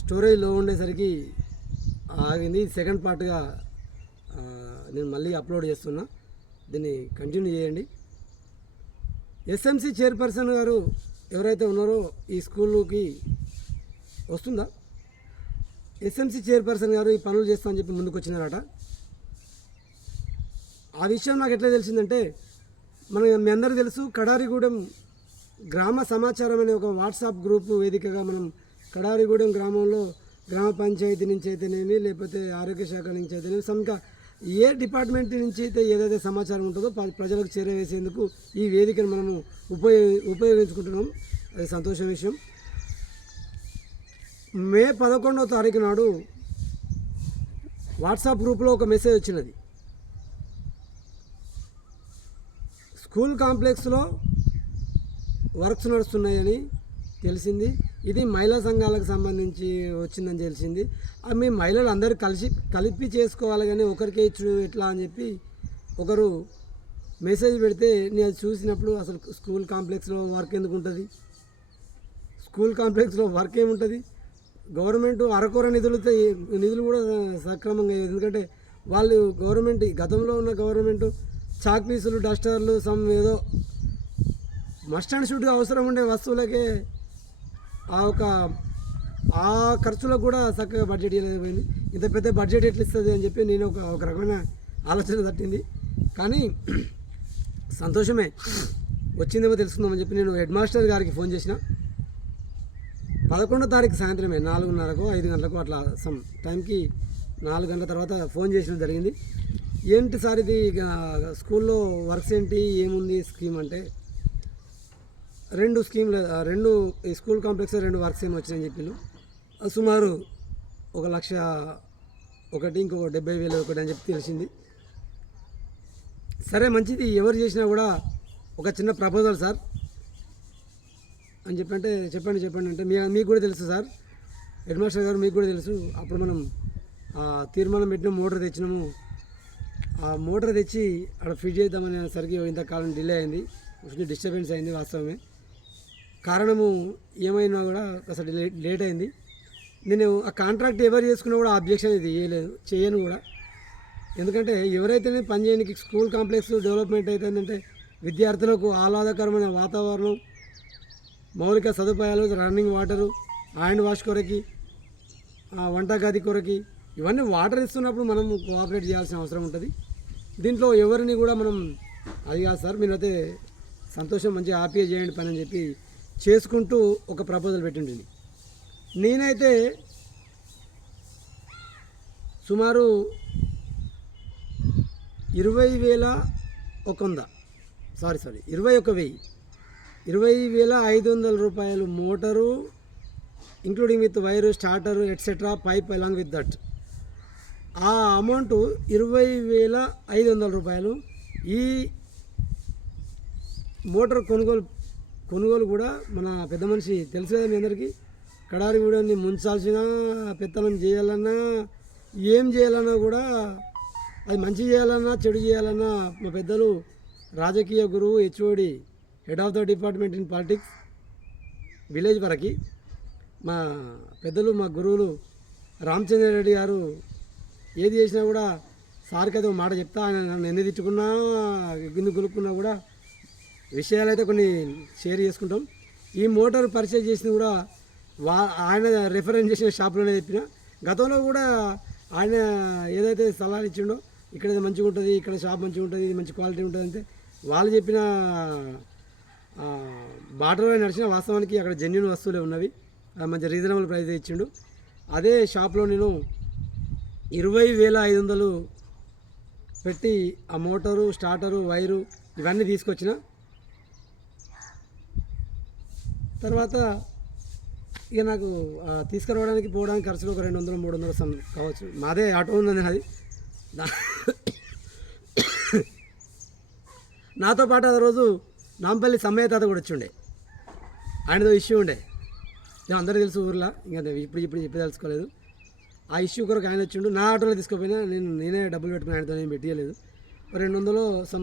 Storage లో ఉండేసరికి ఆగింది. సెకండ్ పార్ట్గా నేను మళ్ళీ అప్లోడ్ చేస్తున్నా, దీన్ని కంటిన్యూ చేయండి. ఎస్ఎంసి చైర్పర్సన్ గారు ఎవరైతే ఉన్నారో ఈ స్కూల్కి వస్తుందా, ఎస్ఎంసి చైర్పర్సన్ గారు ఈ పనులు చేస్తామని చెప్పి ముందుకు వచ్చినారట. ఆ విషయం నాకు ఎట్లా తెలిసిందంటే, మీ అందరికీ తెలుసు, కడారిగూడెం గ్రామ సమాచారం అనే ఒక వాట్సాప్ గ్రూప్ వేదికగా మనం కడారిగూడెం గ్రామంలో గ్రామ పంచాయతీ నుంచి అయితేనేమి, లేకపోతే ఆరోగ్య శాఖ నుంచి అయితేనేమి, ఇంకా ఏ డిపార్ట్మెంట్ నుంచి అయితే ఏదైతే సమాచారం ఉంటుందో ప్రజలకు చేరవేసేందుకు ఈ వేదికను మనము ఉపయోగించుకుంటున్నాం. అది సంతోషం విషయం. మే 11వ తారీఖు నాడు వాట్సాప్ గ్రూప్లో ఒక మెసేజ్ వచ్చినది. స్కూల్ కాంప్లెక్స్లో వర్క్స్ నడుస్తున్నాయని తెలిసింది. ఇది మహిళా సంఘాలకు సంబంధించి వచ్చిందని తెలిసింది. మీ మహిళలు అందరూ కలిపి చేసుకోవాలి, కానీ ఒకరికే ఇచ్చు ఎట్లా అని చెప్పి ఒకరు మెసేజ్ పెడితే నేను అది చూసినప్పుడు అసలు స్కూల్ కాంప్లెక్స్లో వర్క్ ఎందుకు ఉంటుంది, స్కూల్ కాంప్లెక్స్లో వర్క్ ఏముంటుంది, గవర్నమెంట్ అరకొర నిధులు కూడా సక్రమంగా, ఎందుకంటే వాళ్ళు గవర్నమెంట్ గతంలో ఉన్న గవర్నమెంట్ చాక్ పీసులు, డస్టర్లు, ఏదో మస్ట్ అండ్ షుడ్గా అవసరం ఉండే వస్తువులకే ఆ ఖర్చులకు కూడా చక్కగా బడ్జెట్ ఇవ్వలేకపోయింది. ఇంత పెద్ద బడ్జెట్ ఎట్లా ఇస్తుంది అని చెప్పి నేను ఒక రకమైన ఆలోచన తట్టింది. కానీ సంతోషమే, వచ్చిందేమో తెలుసుకుందామని చెప్పి నేను హెడ్ మాస్టర్ గారికి ఫోన్ చేసిన. 11వ తారీఖు సాయంత్రమే 4:30కో 5 గంటలకు అట్లా సమ్ టైంకి 4 గంటల తర్వాత ఫోన్ చేసిన జరిగింది. ఏంటి సార్ ఇది స్కూల్లో వర్క్స్ ఏంటి, ఏముంది స్కీమ్ అంటే, 2 స్కీమ్లు, 2 ఈ స్కూల్ కాంప్లెక్స్లో 2 వర్క్స్ ఏమి వచ్చినాయని చెప్పి సుమారు 1,01,000 ఇంకో 70,000 ఒకటి అని చెప్పి తెలిసింది. సరే మంచిది, ఎవరు చేసినా కూడా ఒక చిన్న ప్రపోజల్ సార్ అని చెప్పంటే, చెప్పండి అంటే మీకు కూడా తెలుసు సార్, హెడ్ మాస్టర్ గారు మీకు కూడా తెలుసు, అప్పుడు మనం తీర్మానం పెట్టిన మోటార్ తెచ్చినాము. ఆ మోటార్ తెచ్చి అక్కడ ఫిట్ చేద్దామనేసరికి ఇంతకాలం డిలే అయింది, కొంచెం డిస్టర్బెన్స్ అయింది. వాస్తవమే, కారణము ఏమైనా కూడా అసలు లేట్ అయింది. నేను ఆ కాంట్రాక్ట్ ఎవరు చేసుకున్నా కూడా అబ్జెక్షన్ ఇది చేయను కూడా. ఎందుకంటే ఎవరైతే పని చేయడానికి స్కూల్ కాంప్లెక్స్ డెవలప్మెంట్ అవుతుందంటే విద్యార్థులకు ఆహ్లాదకరమైన వాతావరణం, మౌలిక సదుపాయాలు, రన్నింగ్ వాటరు, హ్యాండ్ వాష్ కొరకి, వంటగది కొరకి, ఇవన్నీ వాటర్ ఇస్తున్నప్పుడు మనం కోఆపరేట్ చేయాల్సిన అవసరం ఉంటుంది. దీంట్లో ఎవరిని కూడా మనం అది కాదు సార్, మీరైతే సంతోషం, మంచిగా హ్యాపీగా చేయండి పని అని చెప్పి చేసుకుంటూ ఒక ప్రపోజల్ పెట్టిండి. నేనైతే సుమారు 21,500 రూపాయలు motor, including with wire, starter, etcetera, pipe along with that, ఆ అమౌంట్ 20,500 రూపాయలు. ఈ మోటార్ కొనుగోలు కూడా మన పెద్ద మనిషి తెలుసు కదా మీ అందరికీ, కడారిగూడెంని ముంచాల్సిన, పెత్తనం చేయాలన్నా, ఏం చేయాలన్నా కూడా, అది మంచి చేయాలన్నా చెడు చేయాలన్నా మా పెద్దలు రాజకీయ గురువు, HOD, head of the department in politics village వరకు మా పెద్దలు, మా గురువులు రామచంద్రారెడ్డి గారు ఏది చేసినా కూడా సార్కి అయితే ఒక మాట చెప్తా, ఆయన నన్ను ఎన్ని తిట్టుకున్నా ఎన్ని కొనుక్కున్నా కూడా విషయాలు అయితే కొన్ని షేర్ చేసుకుంటాం. ఈ మోటార్ పర్చేజ్ చేసిన కూడా ఆయన రెఫరెన్స్ చేసిన షాప్లోనే చెప్పిన. గతంలో కూడా ఆయన ఏదైతే సలహాలు ఇచ్చిండో, ఇక్కడ మంచిగా ఉంటుంది, ఇక్కడ షాప్ మంచిగా ఉంటుంది, ఇది మంచి క్వాలిటీ ఉంటుంది అంటే వాళ్ళు చెప్పిన బాటలో నడిచిన, వాస్తవానికి అక్కడ జెన్యూన్ వస్తువులే ఉన్నవి, మంచి రీజనబుల్ ప్రైస్ ఇచ్చిండు. అదే షాప్లో నేను 20,500 పెట్టి ఆ మోటారు, స్టార్టరు, వైరు ఇవన్నీ తీసుకొచ్చిన. తర్వాత ఇక నాకు తీసుకురావడానికి పోవడానికి ఖర్చులు ఒక 200-300 కావచ్చు. మాదే ఆటో ఉన్నది, అది నాతో పాటు ఆ రోజు నాంపల్లి సమ్మయ్య తాత కూడా వచ్చి ఉండే, ఆయనతో ఇష్యూ ఉండే, అందరికీ తెలుసు ఊర్లో, ఇంకా ఇప్పుడు చెప్పి తెలుసుకోలేదు. ఆ ఇష్యూ కొరకు ఆయన వచ్చిండు. నా ఆటోలో తీసుకుపోయినా నేనే డబ్బులు పెట్టుకుని ఆయనతో నేను పెట్టలేదు. 200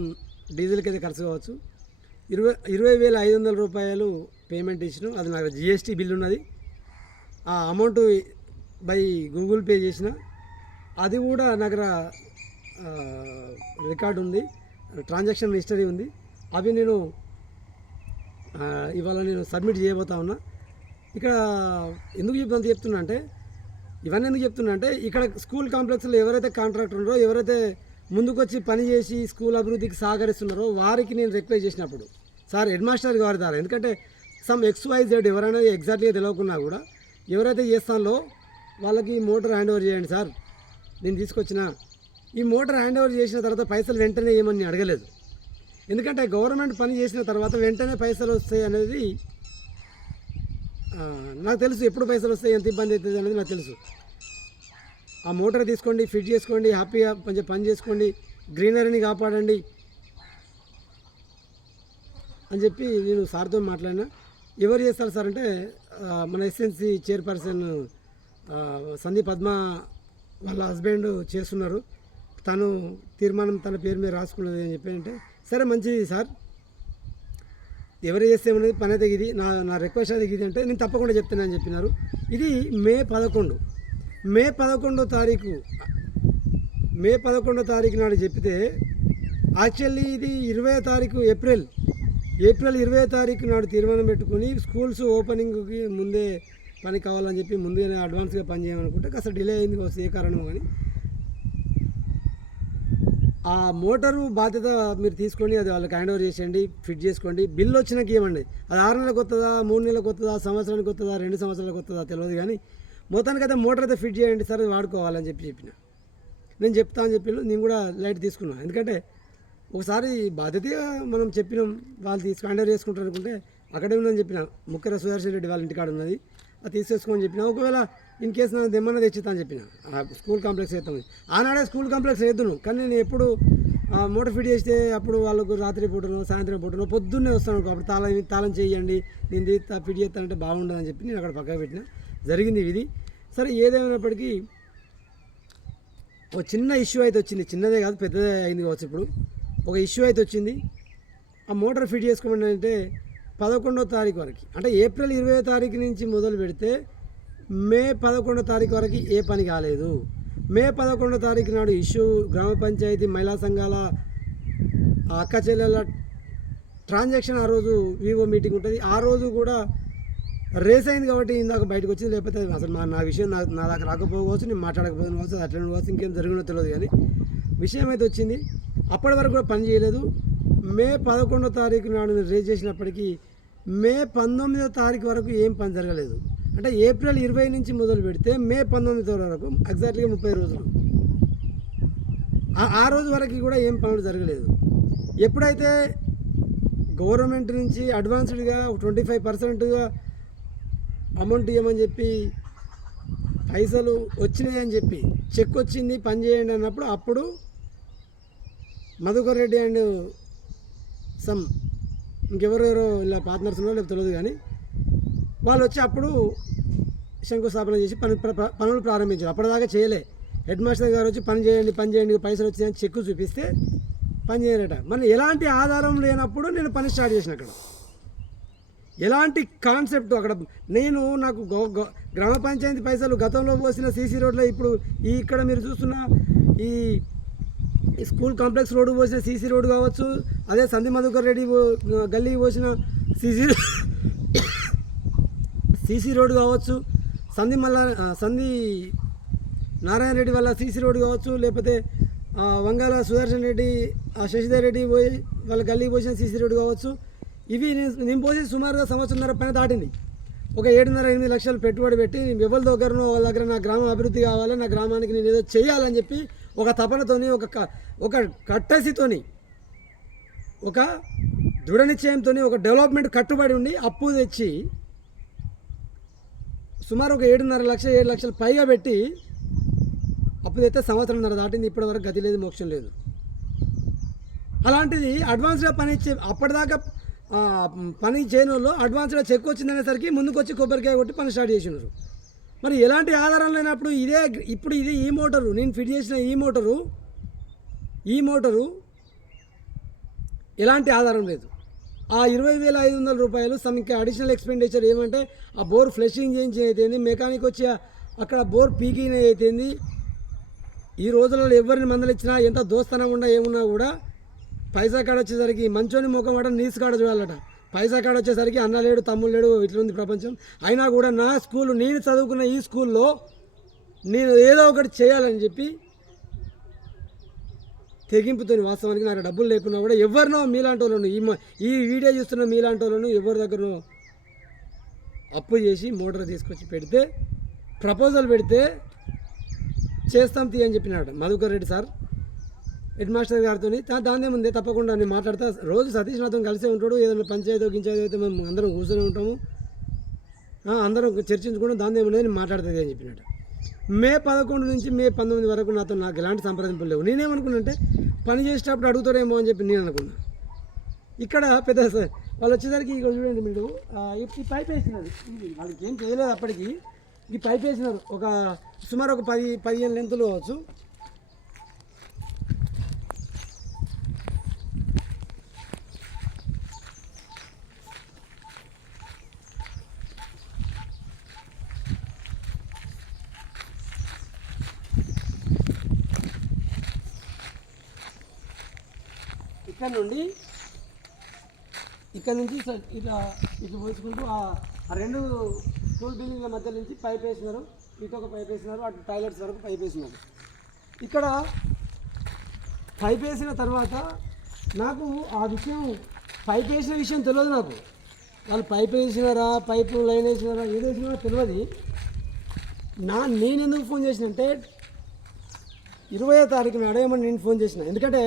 డీజిల్కి అయితే ఖర్చు కావచ్చు. 20,500 రూపాయలు పేమెంట్ ఇచ్చిన. అది నాకు జిఎస్టీ బిల్ ఉన్నది. ఆ అమౌంట్ బై గూగుల్ పే చేసిన, అది కూడా నా దగ్గర రికార్డు ఉంది, ట్రాన్సాక్షన్ హిస్టరీ ఉంది. అవి నేను ఇవాళ నేను సబ్మిట్ చేయబోతా ఉన్నా. ఇక్కడ ఎందుకు చెప్తున్నా అంటే, ఇవన్నీ ఎందుకు చెప్తున్నా అంటే, ఇక్కడ స్కూల్ కాంప్లెక్స్లో ఎవరైతే కాంట్రాక్టర్ ఉన్నారో, ఎవరైతే ముందుకొచ్చి పని చేసి స్కూల్ అభివృద్ధికి సహకరిస్తున్నారో వారికి నేను రిక్వెస్ట్ చేసినప్పుడు, సార్ హెడ్ మాస్టర్ గారి ద్వారా, ఎందుకంటే సమ్ XYZ ఎవరైనా ఎగ్జాక్ట్గా తెలియకున్నా కూడా ఎవరైతే చేస్తానో వాళ్ళకి మోటార్ హ్యాండ్ ఓవర్ చేయండి సార్, నేను తీసుకొచ్చిన ఈ మోటార్ హ్యాండ్ ఓవర్ చేసిన తర్వాత పైసలు వెంటనే ఏమని అడగలేదు. ఎందుకంటే గవర్నమెంట్ పని చేసిన తర్వాత వెంటనే పైసలు వస్తాయి అనేది నాకు తెలుసు. ఎప్పుడు పైసలు వస్తాయి, ఎంత ఇబ్బంది అవుతుంది అనేది నాకు తెలుసు. ఆ మోటార్ తీసుకోండి, ఫిట్ చేసుకోండి, హ్యాపీగా కొంచెం పని చేసుకోండి, గ్రీనరీని కాపాడండి అని చెప్పి నేను సార్తో మాట్లాడినా. ఎవరు చేస్తారు సార్ అంటే, మన SNC చైర్పర్సన్ సందీప్ పద్మ వాళ్ళ హస్బెండ్ చేస్తున్నారు, తను తీర్మానం తన పేరు మీద రాసుకున్నది అని చెప్పి అంటే, సరే మంచిది సార్, ఎవరు చేస్తే అనేది పని అయితే ఇది, నా రిక్వెస్ట్ అది ఇది అంటే నేను తప్పకుండా చెప్తానని చెప్పినారు. ఇది మే 11వ తారీఖు నాడు చెప్తే, యాక్చువల్లీ ఇది 20వ తారీఖు ఏప్రిల్ 20వ తారీఖు నాడు తీర్మానం పెట్టుకుని స్కూల్స్ ఓపెనింగ్కి ముందే పని కావాలని చెప్పి ముందుగానే అడ్వాన్స్గా పని చేయమనుకుంటే కాస్త డిలే అయింది, ఏ కారణం కానీ. ఆ మోటారు బాధ్యత మీరు తీసుకొని అది వాళ్ళకి హ్యాండ్ ఓవర్ చేసేయండి, ఫిట్ చేసుకోండి, బిల్లు వచ్చినాక ఇవ్వండి. అది 6 నెలలకు వస్తుందా, 3 నెలలకు వస్తుందా, సంవత్సరానికి వస్తుందా, 2 సంవత్సరాలకు వస్తుందా తెలియదు, కానీ మొత్తానికైతే మోటార్ అయితే ఫిట్ చేయండి సార్, వాడుకోవాలని చెప్పిన. నేను చెప్తా అని చెప్పి నేను కూడా లైట్ తీసుకున్నాను. ఎందుకంటే ఒకసారి బాధ్యతగా మనం చెప్పినాం, వాళ్ళు హ్యాండ్ ఓవర్ చేసుకుంటారు అనుకుంటే అక్కడే ఉందని చెప్పిన. ముఖ్యర సుదర్శన్ రెడ్డి వాళ్ళ ఇంటికాడ ఉన్నది, అది తీసేసుకోమని చెప్పిన. ఒకవేళ ఇన్ కేసు నాకు దెమ్మన్నా తెచ్చిస్తా అని చెప్పిన. ఆ స్కూల్ కాంప్లెక్స్ వేస్తామని ఆనాడే స్కూల్ కాంప్లెక్స్ వేద్దును, కానీ నేను ఎప్పుడు మోటార్ ఫిట్ చేస్తే అప్పుడు వాళ్ళకు రాత్రి పూటనో సాయంత్రం పూటనో పొద్దున్నే వస్తాను, అప్పుడు తాళం చేయండి, నేను ఫిట్ చేస్తానంటే బాగుండదని చెప్పి నేను అక్కడ పక్కకు పెట్టిన. జరిగింది ఇది. సరే, ఏదేమైనప్పటికీ ఒక చిన్న ఇష్యూ అయితే వచ్చింది, చిన్నదే కాదు పెద్దదే అయింది కావచ్చు. ఇప్పుడు ఒక ఇష్యూ అయితే వచ్చింది. ఆ మోటార్ ఫిట్ చేసుకోమని అంటే 11వ తారీఖు వరకు, అంటే ఏప్రిల్ 20వ తారీఖు నుంచి మొదలు పెడితే మే 11వ తారీఖు వరకు ఏ పని కాలేదు. మే 11వ తారీఖు నాడు ఇష్యూ గ్రామ పంచాయతీ మహిళా సంఘాల అక్క చెల్లెల ట్రాన్సాక్షన్, ఆ రోజు వివో మీటింగ్ ఉంటుంది. ఆ రోజు కూడా రేస్ అయింది కాబట్టి ఇందాక బయటకు వచ్చింది, లేకపోతే అసలు నా విషయం నా దాకా రాకపోవచ్చు, నేను మాట్లాడకపోవచ్చు, అట్లనే కావచ్చు, ఇంకేం జరిగినో తెలియదు, కానీ విషయం అయితే వచ్చింది. అప్పటి వరకు కూడా పని చేయలేదు. మే 11వ తారీఖు నాడు రేజ్ చేసినప్పటికీ మే 19వ తారీఖు వరకు ఏం పని జరగలేదు. అంటే ఏప్రిల్ 20 నుంచి మొదలు పెడితే మే 19 వరకు ఎగ్జాక్ట్గా 30 రోజులు. ఆ రోజు వరకు కూడా ఏం పనులు జరగలేదు. ఎప్పుడైతే గవర్నమెంట్ నుంచి అడ్వాన్స్డ్గా 25%గా అమౌంట్ ఇవ్వమని చెప్పి పైసలు వచ్చినాయి అని చెప్పి చెక్ వచ్చింది, పని చేయండి అన్నప్పుడు, అప్పుడు మధుకర్ రెడ్డి అండ్ సమ్ ఇంకెవరెవరో ఇలా పార్ట్నర్స్ ఉన్నారో లేకపోతే తెలియదు, కానీ వాళ్ళు వచ్చి అప్పుడు శంకుస్థాపన చేసి పనులు ప్రారంభించారు. అప్పటిదాకా చేయలే. హెడ్ మాస్టర్ గారు వచ్చి పని చేయండి పైసలు వచ్చినాయని చెక్కు చూపిస్తే పని చేయరట. మరి ఎలాంటి ఆధారం లేనప్పుడు నేను పని స్టార్ట్ చేసిన. అక్కడ ఎలాంటి కాన్సెప్ట్ అక్కడ నాకు గ్రామ పంచాయతీ పైసలు గతంలో పోసిన సీసీ రోడ్లో ఇప్పుడు ఇక్కడ మీరు చూస్తున్న ఈ స్కూల్ కాంప్లెక్స్ రోడ్డు పోసిన సీసీ రోడ్డు కావచ్చు, అదే సంధి మధుకర్ రెడ్డి గల్లీ పోసిన సీసీ రోడ్డు కావచ్చు, సంధి నారాయణ రెడ్డి వాళ్ళ సీసీ రోడ్డు కావచ్చు, లేకపోతే వంగాల సుదర్శన్ రెడ్డి శశిధర్ రెడ్డి వాళ్ళ గల్లీ పోసిన సీసీ రోడ్డు కావచ్చు. ఇవి నేను పోసి సుమారుగా 1.5 సంవత్సరం పైన దాటింది. ఒక 7.5-8 లక్షలు పెట్టుబడి పెట్టి ఎవరి దగ్గరనో వాళ్ళ దగ్గర నా గ్రామం అభివృద్ధి కావాలి, నా గ్రామానికి నేను ఏదో చేయాలని చెప్పి ఒక తపనతోని, ఒక కట్టసితోని, ఒక దృఢ నిశ్చయంతో, ఒక డెవలప్మెంట్ కట్టుబడి ఉండి అప్పు తెచ్చి సుమారు ఒక 7.5 లక్షలు 7 లక్షలు పైగా పెట్టి అప్పు తెస్తే 1.5 సంవత్సరం దాటింది. ఇప్పటివరకు గతి లేదు, మోక్షం లేదు. అలాంటిది అడ్వాన్స్గా పని ఇచ్చే, అప్పటిదాకా పని చేయని వాళ్ళు అడ్వాన్స్గా చెక్ వచ్చిందనేసరికి ముందుకు వచ్చి కొబ్బరికాయ కొట్టి పని స్టార్ట్ చేసినారు. మరి ఎలాంటి ఆధారం లేనప్పుడు ఇప్పుడు ఈ మోటారు నేను ఫిట్ చేసిన ఈ మోటారు ఎలాంటి ఆధారం లేదు. ఆ 20,500 రూపాయలు సమ్ ఇంకా అడిషనల్ ఎక్స్పెండిచర్ ఏమంటే ఆ బోర్ ఫ్లెషింగ్ చేయించి అయితేంది, మెకానిక్ వచ్చి అక్కడ బోర్ పీకిన అయితేంది. ఈ రోజులలో ఎవరిని మందలిచ్చినా ఎంత దోస్తనం ఉన్నా ఏమున్నా కూడా పైసా కాడ వచ్చేసరికి మంచోని ముఖం ఆడ నీసు కాడ చూడాలట. పైసా కాడ వచ్చేసరికి అన్న లేడు తమ్ముడు లేడు ఇట్లుంది ప్రపంచం. అయినా కూడా నా స్కూలు, నేను చదువుకున్న ఈ స్కూల్లో నేను ఏదో ఒకటి చేయాలని చెప్పి తెగింపుతో, వాస్తవానికి నాకు డబ్బులు లేకున్నా కూడా ఎవరినో మీలాంటి వాళ్ళను, ఈ వీడియో చూస్తున్న మీలాంటి వాళ్ళను ఎవరి దగ్గరనో అప్పు చేసి మోటార్ తీసుకొచ్చి పెడితే, ప్రపోజల్ పెడితే చేస్తాం తీ అని చెప్పినాడు Madhukar Reddy sir head master గారితో. దాన్నే ముందే తప్పకుండా నేను మాట్లాడతా, రోజు సతీష్ నాతో కలిసే ఉంటాడు. ఏదైనా పంచాయతీ గించాయతీ అయితే మేము అందరం కూర్చొని ఉంటాము, అందరం చర్చించుకుంటాం. దాన్నే ముందే నేను మాట్లాడుతుంది అని చెప్పినట్టు. మే 11 నుంచి మే 19 వరకు నాతో నాకు ఎలాంటి సంప్రదింపులు లేవు. నేనేమనుకున్నా అంటే పని చేసేటప్పుడు అడుగుతారేమో అని చెప్పి నేను అనుకున్నా. ఇక్కడ పెద్ద వాళ్ళు వచ్చేసరికి ఇక్కడ చూడండి, మీరు ఈ పైప్ వేసినారు, వాళ్ళకి ఏం చేయలేదు అప్పటికి. ఈ పైప్ వేసినారు ఒక సుమారు ఒక 10-15 లెంతులు కావచ్చు. ఇక్కడ నుంచి ఇట్లా పోల్చుకుంటూ ఆ రెండు స్కూల్ బిల్డింగ్ల మధ్య నుంచి పైప్ వేసినారు. ఇటు ఒక పైప్ వేసినారు, అటు టాయిలెట్స్ వరకు పైప్ వేసినారు. ఇక్కడ పైప్ వేసిన తర్వాత నాకు ఆ విషయం, పైప్ వేసిన విషయం తెలియదు నాకు. వాళ్ళు పైప్ వేసినారా, పైపు లైన్ వేసినారా, ఏదో వేసినారో తెలియదు. నేను ఎందుకు ఫోన్ చేసినంటే 20వ తారీఖు అడగమని నేను ఫోన్ చేసిన. ఎందుకంటే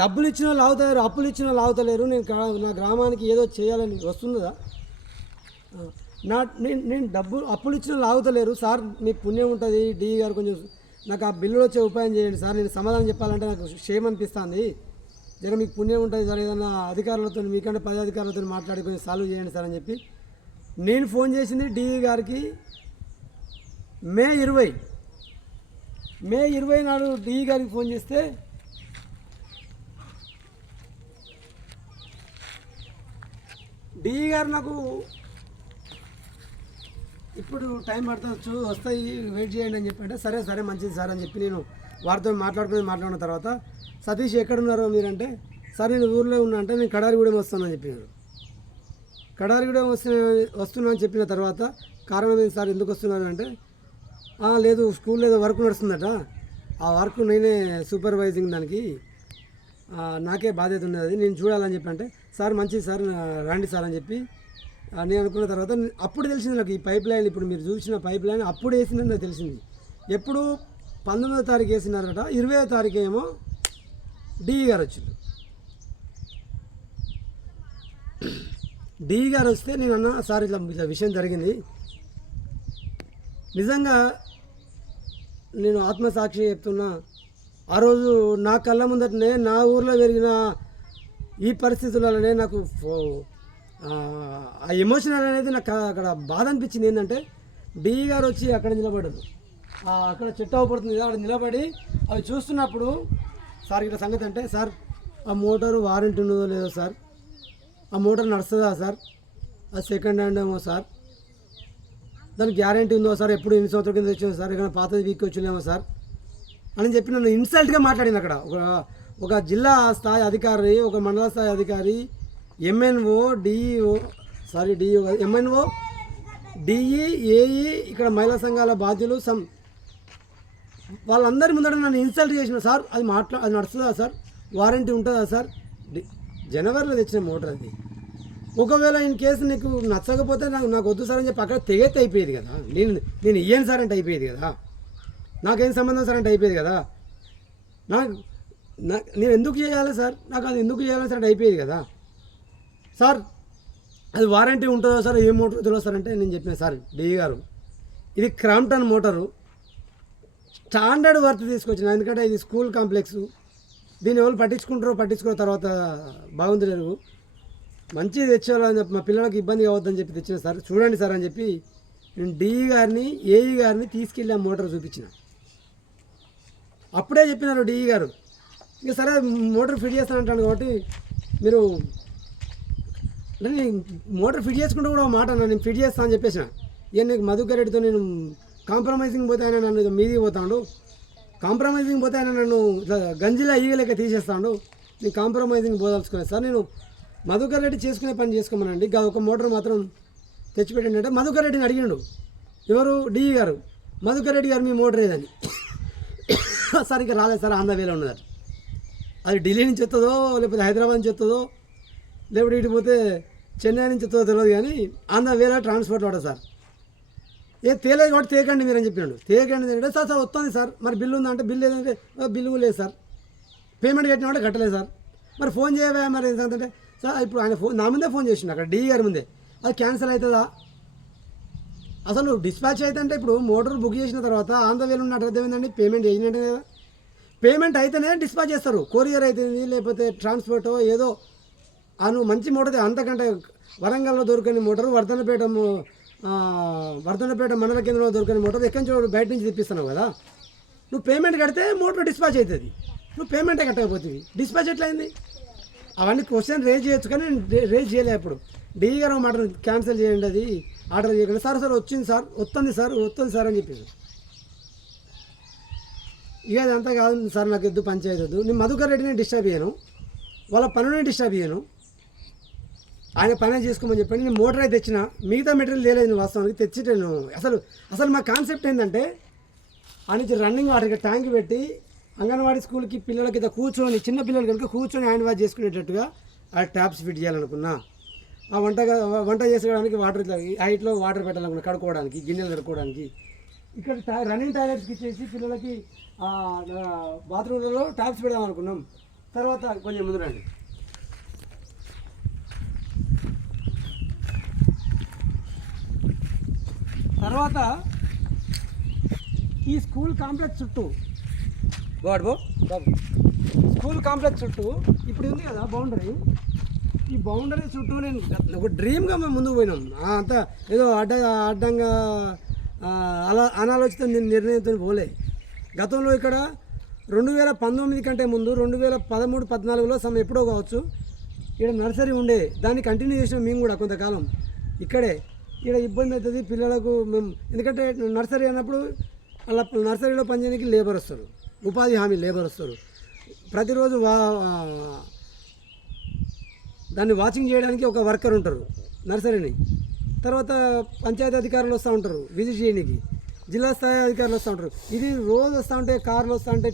డబ్బులు ఇచ్చిన వాళ్ళు ఆగుతలేరు, అప్పులు ఇచ్చిన వాళ్ళు ఆగుతలేరు. నేను నా గ్రామానికి ఏదో చేయాలని వస్తున్నదా? నేను అప్పులు ఇచ్చిన వాళ్ళు ఆగుతలేరు. సార్ మీకు పుణ్యం ఉంటుంది, డిఈ గారు కొంచెం నాకు ఆ బిల్లులు వచ్చే ఉపాయం చేయండి సార్. నేను సమాధానం చెప్పాలంటే నాకు షేమ్ అనిపిస్తుంది. జర మీకు పుణ్యం ఉంటుంది సార్, ఏదైనా అధికారులతో, మీకంటే 10 అధికారులతో మాట్లాడి కొంచెం సాల్వ్ చేయండి సార్ అని చెప్పి నేను ఫోన్ చేసింది డిఈ గారికి మే 20 నాడు డిఈ గారికి ఫోన్ చేస్తే డిఈ గారు నాకు ఇప్పుడు టైం పడుతుంది, వస్తాయి, వెయిట్ చేయండి అని చెప్పంటే సరే మంచిది సార్ అని చెప్పి నేను వారితో మాట్లాడిన తర్వాత, సతీష్ ఎక్కడున్నారో మీరంటే, సార్ నేను ఊర్లో ఉన్నా అంటే నేను కడారిగూడెం వస్తానని చెప్పినారు. కడారిగూడెం వస్తున్నా అని చెప్పిన తర్వాత కారణం ఏంటి సార్, ఎందుకు వస్తున్నారు అంటే, లేదు స్కూల్లో ఏదో వర్క్ నడుస్తుందట, ఆ వర్క్ నేనే సూపర్వైజింగ్, దానికి నాకే బాధ్యత ఉన్నది, నేను చూడాలని చెప్పి అంటే, సార్ మంచిది సార్ రండి సార్ అని చెప్పి నేను అనుకున్న తర్వాత అప్పుడు తెలిసింది నాకు ఈ పైప్ లైన్, ఇప్పుడు మీరు చూసిన పైప్ లైన్ అప్పుడు వేసిందని నాకు తెలిసింది. ఎప్పుడు 19వ తారీఖు వేసినారట, 20వ తారీఖు ఏమో డిఈ గారు వచ్చింది. డిఈ గారు వస్తే నేను అన్నా, సార్ ఇట్లా విషయం జరిగింది, నిజంగా నేను ఆత్మసాక్షి చెప్తున్నా, ఆ రోజు నా కళ్ళ ముందటనే నా ఊర్లో పెరిగిన ఈ పరిస్థితులలోనే నాకు ఆ ఎమోషనల్ అనేది నాకు అక్కడ బాధ అనిపించింది. ఏంటంటే డిఈ గారు వచ్చి అక్కడ నిలబడ్డారు, అక్కడ చెట్టు అవపడుతుంది అక్కడ నిలబడి అవి చూస్తున్నప్పుడు, సార్ ఇక్కడ సంగతి అంటే, సార్ ఆ మోటారు వారంటీ ఉన్నదో లేదో సార్, ఆ మోటార్ నడుస్తుందా సార్, అది సెకండ్ హ్యాండ్ ఏమో సార్, దానికి గ్యారంటీ ఉందో సార్, ఎప్పుడు ఎన్ని సంవత్సరాల కింద వచ్చిందో సార్, ఇక్కడ పాతది వీక్ వచ్చిందేమో సార్ అని చెప్పి నన్ను ఇన్సల్ట్గా మాట్లాడింది. అక్కడ ఒక జిల్లా స్థాయి అధికారి, ఒక మండల స్థాయి అధికారి, MNO DEO MNO DE AE, ఇక్కడ మహిళా సంఘాల బాధ్యులు, వాళ్ళందరి ముందర నన్ను ఇన్సల్ట్ చేసిన. సార్ అది అది నడుస్తుందా సార్, వారంటీ ఉంటుందా సార్, జనవరిలో తెచ్చిన మోటార్ అది, ఒకవేళ ఇన్ కేసు నీకు నచ్చకపోతే నాకు వద్దు సార్ అని చెప్పి అక్కడ తెగెత్తి అయిపోయేది కదా, నేను ఇయ్యను సార్ అంటే అయిపోయేది కదా, నాకేం సంబంధం సార్ అంటే అయిపోయేది కదా, నేను ఎందుకు చేయాలి సార్, నాకు అది ఎందుకు చేయాలి సార్ అంటే అయిపోయేది కదా. సార్ అది వారంటీ ఉంటుందో సార్, ఏ మోటార్ తెలియదు సార్ అంటే నేను చెప్పిన, సార్ డిఈ గారు ఇది క్రాంప్టన్ మోటారు, స్టాండర్డ్ వర్త్ తీసుకొచ్చిన, ఎందుకంటే ఇది స్కూల్ కాంప్లెక్స్, దీన్ని ఎవరు పట్టించుకున్న తర్వాత బాగుంది లేదు, మంచిది తెచ్చేవాళ్ళని చెప్పి మా పిల్లలకి ఇబ్బంది కావద్దని చెప్పి తెచ్చిన సార్, చూడండి సార్ అని చెప్పి నేను డిఈ గారిని ఏఈ గారిని తీసుకెళ్ళి ఆ మోటార్ చూపించిన. అప్పుడే చెప్పినారు డిఈ గారు, ఇక సరే మోటార్ ఫిట్ చేస్తానంటాను కాబట్టి మీరు అంటే నేను మోటార్ ఫిట్ చేసుకుంటూ కూడా ఒక మాట అన్నా, నేను ఫిట్ చేస్తాను అని చెప్పేసిన. ఇక నీకు మధుకర్ రెడ్డితో నేను కాంప్రమైజింగ్ పోతే ఆయన నన్ను మీదికి పోతాడు, కాంప్రమైజింగ్ పోతే ఆయన నన్ను ఇట్లా గంజిలా ఈగలేక తీసేస్తాడు. నేను కాంప్రమైజింగ్ పోదాల్చుకున్నాను సార్. నేను మధుకర్ రెడ్డి చేసుకునే పని చేసుకోమనండి, ఒక మోటార్ మాత్రం తెచ్చిపెట్టండి అంటే మధుకర్ రెడ్డిని అడిగిండు. ఎవరు? డిఈ గారు. మధుకర్ రెడ్డి గారు మీ మోటార్ ఏదని. సార్ ఇంకా రాలేదు సార్, ఆంధ్ర వేలో ఉన్నదట. అది ఢిల్లీ నుంచి వస్తుందో లేకపోతే హైదరాబాద్ నుంచి వస్తుందో లేకపోతే ఇటు పోతే చెన్నై నుంచి వస్తుందో తెలియదు, కానీ ఆంధ్ర వేలో ట్రాన్స్పోర్ట్ వాడదు సార్. తేలేదు కాబట్టి తేకండి మీరు అని చెప్పినాడు. తేకండి అంటే సార్ సార్ వస్తుంది సార్, మరి బిల్లు ఉందంటే బిల్లు ఏదంటే బిల్లు లేదు సార్, పేమెంట్ కట్టినా కట్టలేదు సార్, మరి ఫోన్ చేయవా మరి ఏంటంటే సార్ ఇప్పుడు ఆయన ఫోన్ నా ముందే ఫోన్ చేసిండు అక్కడ డిఈ గారి ముందే. అది క్యాన్సిల్ అవుతుందా? అసలు డిస్పాచ్ అయితే అంటే ఇప్పుడు మోటార్ బుక్ చేసిన తర్వాత ఆంధ్ర వేలు ఉన్న అడ్రస్ ఏమైందండి, పేమెంట్ చేసినట్టే కదా. పేమెంట్ అయితేనే డిస్పాచ్ చేస్తారు, కొరియర్ అవుతుంది లేకపోతే ట్రాన్స్పోర్ట్ ఏదో. నువ్వు మంచి మోటార్ అంతకంటే వరంగల్లో దొరకని మోటారు, వర్ధనపేట మండల కేంద్రంలో దొరకని మోటార్ ఎక్కడి నుంచి బయట నుంచి తెప్పిస్తున్నావు కదా. నువ్వు పేమెంట్ కడితే మోటార్ డిస్పాచ్ అవుతుంది, నువ్వు పేమెంటే కట్టకపోతుంది, డిస్పాచ్ ఎట్లయింది? అవన్నీ క్వశ్చన్ రేజ్ చేయొచ్చు, కానీ రేజ్ చేయలే. ఇప్పుడు డిఈ గారు మాట క్యాన్సిల్ చేయండి, అది ఆర్డర్ చేయకండి. సార్ సార్ వచ్చింది సార్, వస్తుంది సార్ అని చెప్పేసి. ఇక అది అంతా కాదు సార్, నాకు ఎద్దు పంచాయతీ వద్దు, నేను మధుకర్ రెడ్డిని డిస్టర్బ్ చేయను, వాళ్ళ పనుని డిస్టర్బ్ చేయను, ఆయన పని చేసుకోమని చెప్పండి. నేను మోటార్ అయితే తెచ్చిన, మిగతా మెటీరియల్ లేదు నేను వాస్తవానికి తెచ్చిటాను. అసలు మా కాన్సెప్ట్ ఏంటంటే ఆ నుంచి రన్నింగ్ వాటర్ ట్యాంక్ పెట్టి అంగన్వాడీ స్కూల్కి పిల్లలకి ఇట్లా కూర్చొని, చిన్న పిల్లలు కనుక కూర్చొని హ్యాండ్ వాష్ చేసుకునేటట్టుగా ఆ ట్యాప్స్ ఫిట్ చేయాలనుకున్నా. ఆ వంట చేసుకోవడానికి వాటర్ ఇట్లా హైట్లో వాటర్ పెట్టాలనుకున్నా, కడుక్కోవడానికి, గిన్నెలు కడుక్కోవడానికి. ఇక్కడ రన్నింగ్ టాయిలెట్స్కి ఇచ్చేసి పిల్లలకి బాత్రూమ్లలో ట్యాప్స్ పెడదామనుకున్నాం. తర్వాత కొంచెం ముందు రండి. తర్వాత ఈ స్కూల్ కాంప్లెక్స్ చుట్టూ బాబు స్కూల్ కాంప్లెక్స్ చుట్టూ ఇప్పుడు ఉంది కదా బౌండరీ, ఈ బౌండరీ చుట్టూ నేను ఒక డ్రీమ్గా మేము ముందుకు పోయినాం. అంతా ఏదో అడ్డంగా అనాలోచిత నిర్ణయంతో పోలే. గతంలో ఇక్కడ 2019 కంటే ముందు 2013-14లో ఎప్పుడో కావచ్చు ఇక్కడ నర్సరీ ఉండే, దాన్ని కంటిన్యూ చేసినాం మేము కూడా కొంతకాలం ఇక్కడే. ఇక్కడ ఇబ్బంది అవుతుంది పిల్లలకు మేము, ఎందుకంటే నర్సరీ అన్నప్పుడు అలా నర్సరీలో పనిచేయడానికి లేబర్ వస్తారు, ఉపాధి హామీ లేబర్ వస్తారు, ప్రతిరోజు దాన్ని వాచింగ్ చేయడానికి ఒక వర్కర్ ఉంటారు నర్సరీని. తర్వాత పంచాయతీ అధికారులు వస్తూ ఉంటారు విజిట్ చేయడానికి, జిల్లా స్థాయి అధికారులు వస్తూ ఉంటారు. ఇది రోజు వస్తూ ఉంటే కార్లు వస్తూ ఉంటే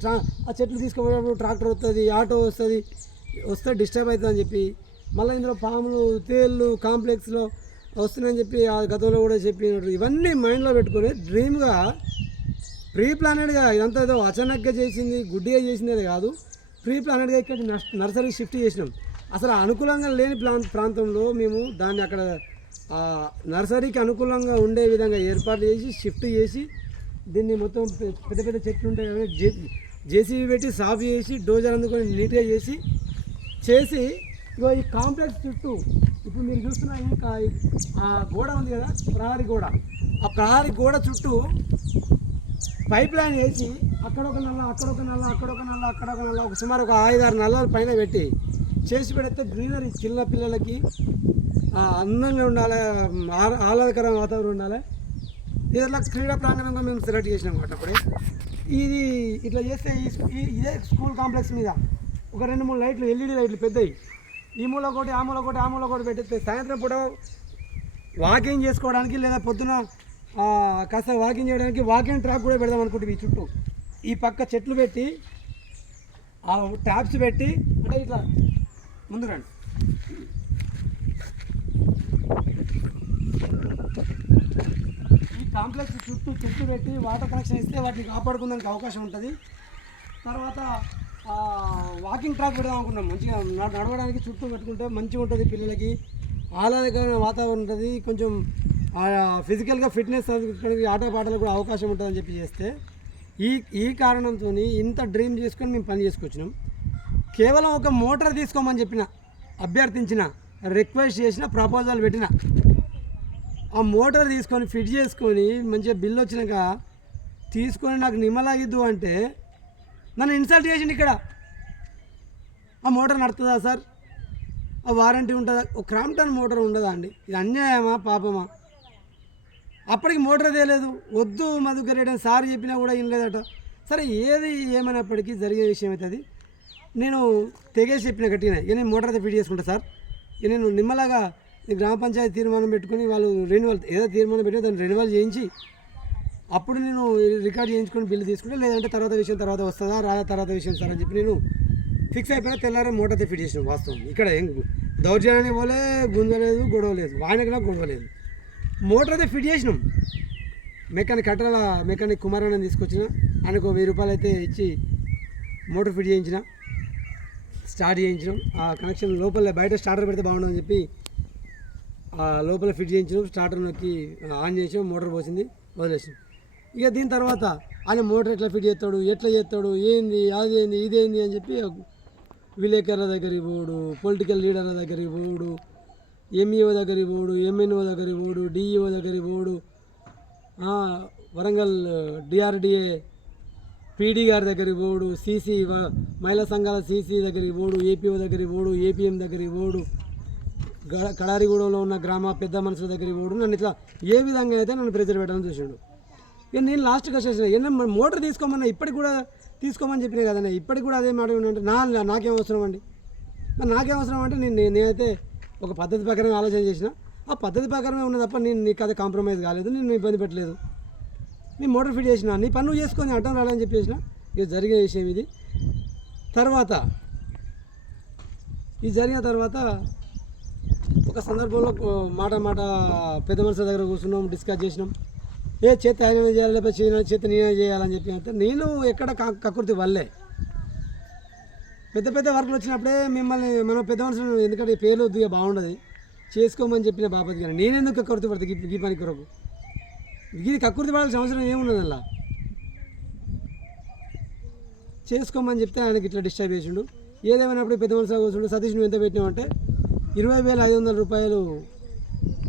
ఆ చెట్లు తీసుకుపోయేటప్పుడు ట్రాక్టర్ వస్తుంది, ఆటో వస్తే డిస్టర్బ్ అవుతుంది అని చెప్పి మళ్ళీ ఇందులో పాములు తేళ్ళు కాంప్లెక్స్లో వస్తున్నాయని చెప్పి ఆ గతంలో కూడా చెప్పినట్టు ఇవన్నీ మైండ్లో పెట్టుకొని డ్రీమ్గా ప్రీ ప్లానెడ్గా ఇదంతా ఏదో అచానక్గా చేసింది గుడ్డిగా చేసింది కాదు, ప్రీ ప్లానెడ్గా ఇక్కడ నర్సరీ షిఫ్ట్ చేసినాం. అసలు అనుకూలంగా లేని ప్రాంతంలో మేము దాన్ని అక్కడ నర్సరీకి అనుకూలంగా ఉండే విధంగా ఏర్పాటు చేసి షిఫ్ట్ చేసి దీన్ని మొత్తం పెద్ద పెద్ద చెట్లు ఉంటాయి కదా జేసీబీ పెట్టి సాఫ్ చేసి డోజర్ అందుకొని నీట్గా చేసి ఇగో ఈ కాంప్లెక్స్ చుట్టూ ఇప్పుడు మీరు చూస్తున్న ఆ గోడ ఉంది కదా ప్రహరీ గోడ, ఆ ప్రహరీ గోడ చుట్టూ పైప్ లైన్ వేసి అక్కడొక నల్ల అక్కడొక నల్ల అక్కడొక నల్ల అక్కడొక నల్ల ఒక సుమారు ఒక 5-6 నల్లల పైన పెట్టి చేసి పెడితే గ్రీనరీ చిన్న పిల్లలకి అందంగా ఉండాలి, ఆహ్లాదకరమైన వాతావరణం ఉండాలి. ఇట్లా క్రీడా ప్రాంగణంగా మేము సెలెక్ట్ చేసినాం అన్నమాట. అప్పుడే ఇది ఇట్లా చేస్తే ఇదే స్కూల్ కాంప్లెక్స్ మీద ఒక 2-3 లైట్లు ఎల్ఈడి లైట్లు పెద్దవి, ఈ మూల ఒకటి ఆ మూల ఒకటి ఆ మూల ఒకటి పెట్టేస్తే సాయంత్రం పూట వాకింగ్ చేసుకోవడానికి లేదా పొద్దున కాస్త వాకింగ్ చేయడానికి వాకింగ్ ట్రాక్ కూడా పెడదాం అనుకుంటుంది. ఈ చుట్టూ ఈ పక్క చెట్లు పెట్టి ఆ ట్యాప్స్ పెట్టి అంటే ఇట్లా ముందు రండి. ఈ కాంప్లెక్స్ చుట్టూ చెట్లు పెట్టి వాటర్ కనెక్షన్ ఇస్తే వాటిని కాపాడుకోవడానికి అవకాశం ఉంటుంది. తర్వాత వాకింగ్ ట్రాక్ పెడదాం అనుకున్నాం, మంచిగా నడవడానికి చుట్టూ పెట్టుకుంటే మంచిగా ఉంటుంది, పిల్లలకి ఆహ్లాదకరమైన వాతావరణం ఉంటుంది, కొంచెం ఫిజికల్గా ఫిట్నెస్ ఆటపాటలకు కూడా అవకాశం ఉంటుందని చెప్పి చేస్తే ఈ కారణంతో ఇంత డ్రీమ్ చేసుకొని మేము పని చేసుకొచ్చినాం. కేవలం ఒక మోటార్ తీసుకోమని చెప్పిన, అభ్యర్థించిన, రిక్వెస్ట్ చేసిన, ప్రపోజల్ పెట్టిన, ఆ మోటార్ తీసుకొని ఫిట్ చేసుకొని మంచిగా బిల్లు వచ్చినాక తీసుకొని నాకు నిమ్మలాగిద్దు అంటే నన్ను ఇన్సల్ట్ చేసిండు. ఇక్కడ ఆ మోటార్ నడుతుందా సార్, వారంటీ ఉంటుందా? ఒక క్రాంప్టన్ మోటార్ ఉండదా అండి? ఇది అన్యాయమా పాపమా? అప్పటికి మోటార్ తేలేదు, వద్దు మధుకర్ రెడ్డి అని సార్ చెప్పినా కూడా వినలేదట. సరే ఏది ఏమైనప్పటికీ జరిగే విషయం అవుతుంది. నేను తెగేసి చెప్పిన గట్టిగా ఇక నేను మోటార్ అయితే ఫిట్ చేసుకుంటా సార్. ఇక నేను నిమ్మలాగా గ్రామ పంచాయతీ తీర్మానం పెట్టుకుని వాళ్ళు రెన్యువల్ ఏదో తీర్మానం పెట్టి దాన్ని రెన్యువల్ చేయించి అప్పుడు నేను రికార్డ్ చేయించుకొని బిల్లు తీసుకుంటే, లేదంటే తర్వాత విషయం తర్వాత వస్తుందా రాదా తర్వాత విషయం సార్ అని చెప్పి నేను ఫిక్స్ అయిపోయినా. తెల్లారే మోటార్ అయితే ఫిట్ చేసినాం. వాస్తవం ఇక్కడ ఏం దౌర్జన్యాన్ని పోలే, గుంజలేదు, గొడవ లేదు, ఆయనకు నాకు గొడవ లేదు. మోటార్ అయితే ఫిట్ చేసినాం. మెకానిక్ కట్టల మెకానిక్ కుమారాన్ని తీసుకొచ్చిన, ఆయనకు 1000 రూపాయలు అయితే ఇచ్చి మోటార్ ఫిట్ చేయించిన, స్టార్ట్ చేయించడం. ఆ కనెక్షన్ లోపల బయట స్టార్టర్ పెడితే బాగుంటుందని చెప్పి ఆ లోపల ఫిట్ చేయించడం, స్టార్టర్ నొక్కి ఆన్ చేసాం, మోటార్ పోసింది, వదిలేసాం. ఇక దీని తర్వాత ఆయన మోటార్ ఎట్లా ఫిట్ చేస్తాడు, ఎట్లా చేస్తాడు, ఏంది అదేంది ఇదేంది అని చెప్పి విలేకరుల దగ్గరికి పోడు, పొలిటికల్ లీడర్ల దగ్గరికి పోడు, ఎంఈఓ దగ్గరికి పోడు, ఎంఎన్ఓ దగ్గరికి పోడు, డిఈఓ దగ్గరికి పోడు, వరంగల్ డిఆర్డిఏ పీడీ గారి దగ్గరికి పోడు, సీసీ మహిళా సంఘాల సీసీ దగ్గరికి పోడు, ఏపీఓ దగ్గరికి పోడు, ఏపీఎం దగ్గరికి పోడు, కడారిగూడెంలో ఉన్న గ్రామ పెద్ద మనుషుల దగ్గరికి పోడు. నన్ను ఇట్లా ఏ విధంగా అయితే నన్ను ప్రెజర్ పెట్టాలని చూసాడు. ఇక నేను లాస్ట్గా వచ్చేసిన ఏమన్నా మోటార్ తీసుకోమన్నా ఇప్పటికి కూడా తీసుకోమని చెప్పినా కదన్నా, ఇప్పటికి కూడా అదే మాట ఉంటే నాకేం అవసరం అండి? మరి నాకేం అవసరం అంటే నేనైతే ఒక పద్ధతి ప్రకారం ఆలోచన చేసిన, ఆ పద్ధతి ప్రకారమే ఉన్న తప్ప నేను నీకు అది కాంప్రమైజ్ కాలేదు, నేను ఇబ్బంది పెట్టలేదు. నేను మోటార్ ఫిట్ చేసిన, నీ పన్ను చేసుకొని అడ్డం రాలని చెప్పేసిన. ఇది జరిగే విషయం. ఇది జరిగిన తర్వాత ఒక సందర్భంలో మాట పెద్ద మనుషుల దగ్గర కూర్చున్నాం, డిస్కస్ చేసినాం. చేత ఆయన చేయాలి, లేకపోతే చేత నేనే చేయాలని చెప్పి అంటే నేను ఎక్కడ కకృతి వల్లే పెద్ద పెద్ద వర్కులు వచ్చినప్పుడే మిమ్మల్ని మనం పెద్ద మనుషులు, ఎందుకంటే పేర్లు వద్దు బాగుండదు చేసుకోమని చెప్పిన బాపతి గారు. నేనెందుకు కకృతి పడుతుంది ఈ పని కొరకు? ఇది కకృతి పడాల్సిన అవసరం ఏమున్నది? అలా చేసుకోమని చెప్తే ఆయనకి ఇట్లా డిస్టర్బ్ చేసిండు. ఏదేమైనప్పుడు పెద్ద మనుషులు కూర్చుండు. సతీష్ నువ్వు ఎంత పెట్టినావంటే 20,500 రూపాయలు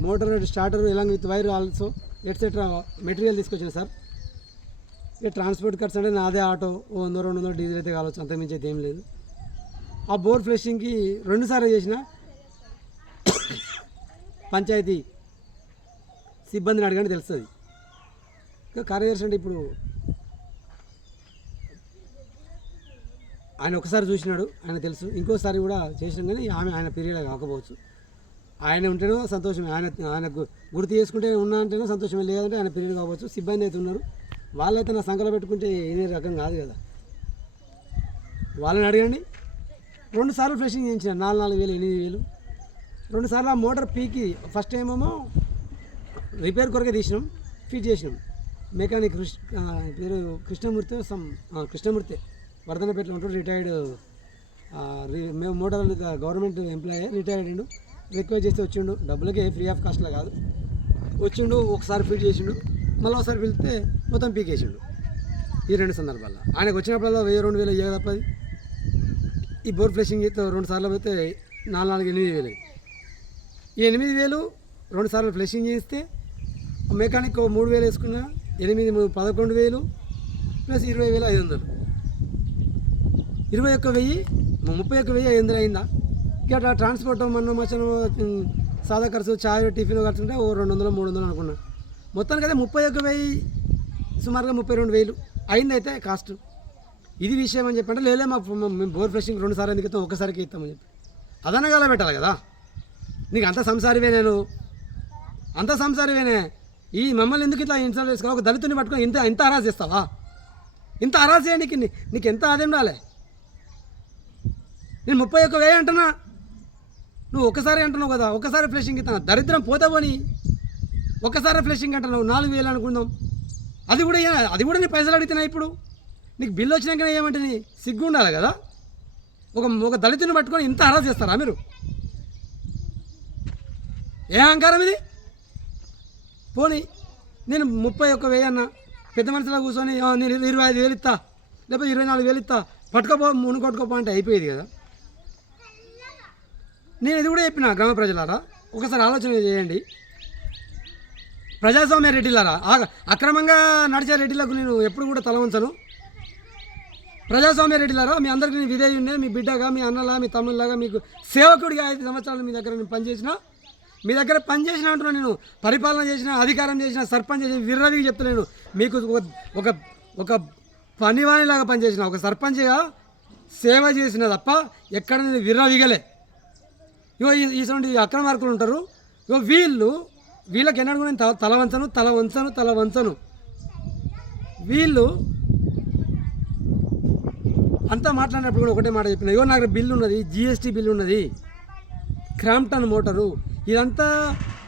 motor starter along with wire also etcetera material తీసుకొచ్చిన సార్. ఇక ట్రాన్స్పోర్ట్ ఖర్చు అంటే నాదే ఆటో 100-200 డీజిల్ అయితే కావచ్చు, అంతకుమించి అయితే ఏం లేదు. ఆ బోర్ ఫ్లెషింగ్కి 2 సార్లు చేసిన. పంచాయతీ సిబ్బందిని అడగండి తెలుస్తుంది. ఇంకా కార్యదర్శి అంటే ఇప్పుడు ఆయన ఒకసారి చూసినాడు, ఆయన తెలుసు. ఇంకోసారి కూడా చేసినాం, కానీ ఆయన పీరియడ్ కాకపోవచ్చు. ఆయన ఉంటేనో సంతోషమే, ఆయనకు గుర్తు చేసుకుంటే ఉన్నా అంటేనో సంతోషమే, లేదంటే ఆయన పీరియడ్ కావచ్చు. సిబ్బంది అయితే ఉన్నారు, వాళ్ళైతే నా సంఖ్యలో పెట్టుకుంటే ఏ రకం కాదు కదా. వాళ్ళని అడగండి. 2 సార్లు ఫ్లెషింగ్ చేయించిన, 4,000, 8,000. 2 సార్లు ఆ మోటార్ పీకి ఫస్ట్ టైం ఏమో రిపేర్ కొరకే తీసినాం, ఫిట్ చేసినాం. మెకానిక్ పేరు కృష్ణమూర్తి వర్ధనపేటలో ఉంటాడు, రిటైర్డ్. మేము మోటార్ గవర్నమెంట్ ఎంప్లాయీ, రిటైర్డ్ అయ్యిండు. రిక్వెస్ట్ చేస్తే వచ్చిండు, డబ్బులకే ఫ్రీ ఆఫ్ కాస్ట్లో కాదు, వచ్చిండు. ఒకసారి ఫిట్ చేసిండు, మళ్ళీ ఒకసారి పిలిస్తే మొత్తం పీకేసిండు. ఈ 2 సందర్భాల్లో ఆయనకు వచ్చినప్పుడల్లా 1,000-2,000 ఇయ్య తప్పది. ఈ బోర్ ఫ్లెషింగ్ అయితే 2 సార్లు పోతే 4,000-8,000. ఈ 8,000 2 సార్లు ఫ్లెషింగ్ చేస్తే మెకానిక్ 3,000 వేసుకున్నా, 11,000 ప్లస్ 20,500, 21,000, 31,500 అయిందా? ఇక ట్రాన్స్పోర్ట్ మన మచ్చను సాదా ఖర్చు, చాయ్ టిఫిన్ ఖర్చు ఉంటే 200-300 అనుకున్నా. మొత్తానికి అయితే 31,000, సుమారుగా 32,000 అయింది అయితే కాస్ట్. ఇది విషయం అని చెప్పంటే లేలే మేము బోర్ ఫ్లెషింగ్ 2 సార్లు ఎందుకు ఇస్తాం, ఒక్కసారికి ఇస్తామని చెప్పి అదనగాల పెట్టాలి కదా. నీకు అంత సంసారివే, నేను అంత సంసారివేనే. ఈ మమ్మల్ని ఎందుకు ఇట్లా ఇన్సల్ట్ చేసుకోవాలి? ఒక దళితుని పట్టుకొని ఇంత అరాజ్ చేస్తావా? ఇంత అరాజ్ చేయడానికి నీకు ఎంత ఆదాయం రాలే? నేను 31,000 అంటున్నా, నువ్వు ఒక్కసారి అంటున్నావు కదా, ఒక్కసారి ఫ్లెషింగ్ ఇస్తాను. దరిద్రం పోతా పోని ఒక్కసారి ఫ్లెషింగ్ అంటున్నావు, 4,000 అనుకుందాం. అది కూడా నేను పైసలు అడుగుతున్నా. ఇప్పుడు నీకు బిల్లు వచ్చినాక ఏమంటే నీ సిగ్గు ఉండాలి కదా. ఒక దళితుని పట్టుకొని ఇంత అరాజ్ చేస్తారా మీరు? ఏ అహంకారం ఇది? పోనీ నేను 31,000 అన్నా, పెద్ద మనుషులా కూర్చొని నేను 25,000 ఇస్తా, లేకపోతే 24,000 ఇస్తా, కొట్టుకోపో అంటే అయిపోయేది కదా. నేను ఇది కూడా చెప్పిన, గ్రామ ప్రజలారా ఒకసారి ఆలోచన చేయండి. ప్రజాస్వామ్య రెడ్డిలారా, అక్రమంగా నడిచే రెడ్డిలకు నేను ఎప్పుడు కూడా తల ఉంచను. ప్రజాస్వామ్య రెడ్డిలారా, మీ అందరికీ నేను విధేయున్నే, మీ బిడ్డగా, మీ అన్నలా, మీ తమ్ముళ్ళగా, మీకు సేవకుడిగా 5 సంవత్సరాలు మీ దగ్గర నేను పనిచేసిన, మీ దగ్గర పనిచేసిన అంటున్నా. నేను పరిపాలన చేసిన, అధికారం చేసిన, సర్పంచ్ చేసిన, విర్రవికి చెప్తలేను. మీకు ఒక ఒక పనివాణిలాగా పనిచేసిన, ఒక సర్పంచ్గా సేవ చేసిన తప్ప ఎక్కడ నేను విర్రవిగలే. ఇగో ఇటువంటి అక్రమార్కులు ఉంటారు. ఇగో వీళ్ళకి ఎన్నడూ నేను తల వంచను. వీళ్ళు అంతా మాట్లాడినప్పుడు కూడా ఒకటే మాట చెప్పిన, ఇగో నాకు బిల్లు ఉన్నది, GST బిల్లు ఉన్నది, క్రాంప్టన్ మోటారు, ఇదంతా